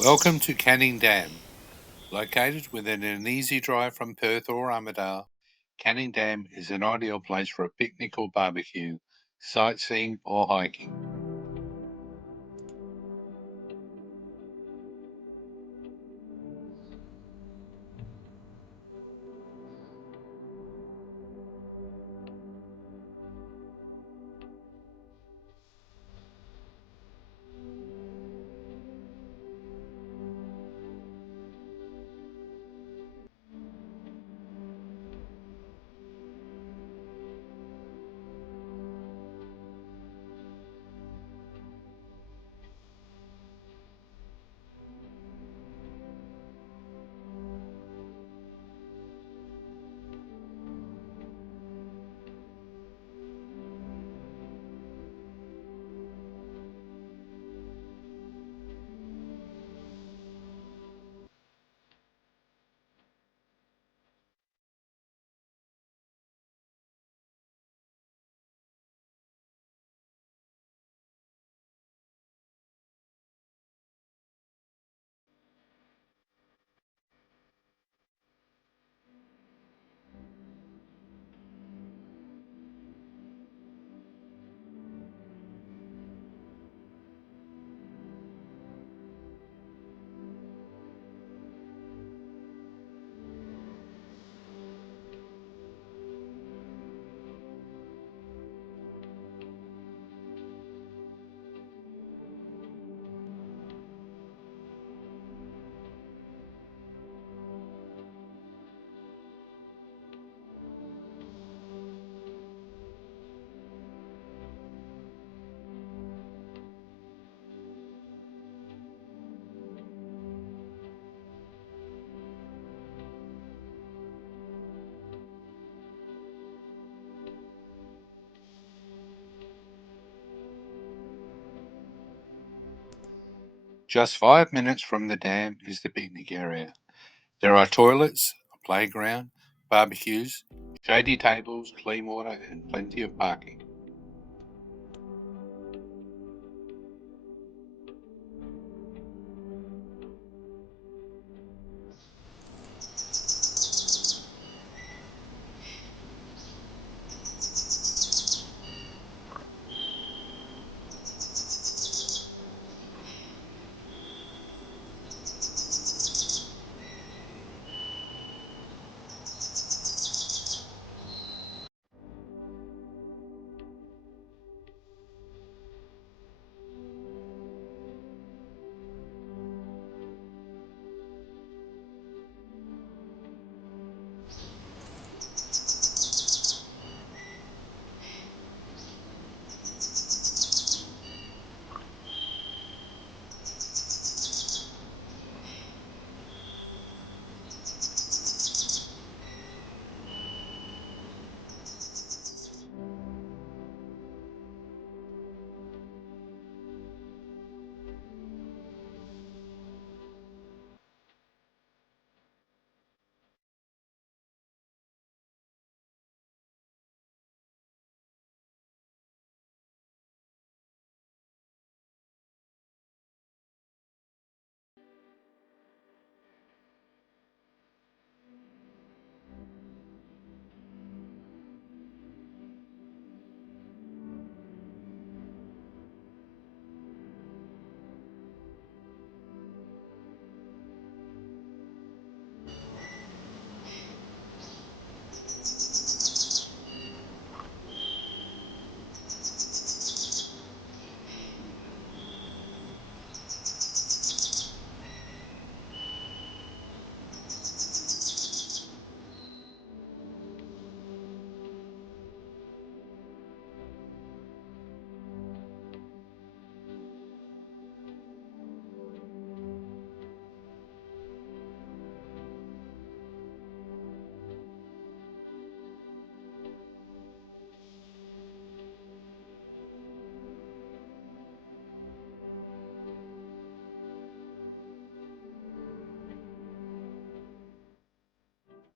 Welcome to Canning Dam. Located within an easy drive from Perth or Armidale, Canning Dam is an ideal place for a picnic or barbecue, sightseeing or hiking. Just 5 minutes from the dam is the picnic area. There are toilets, a playground, barbecues, shady tables, clean water, and plenty of parking.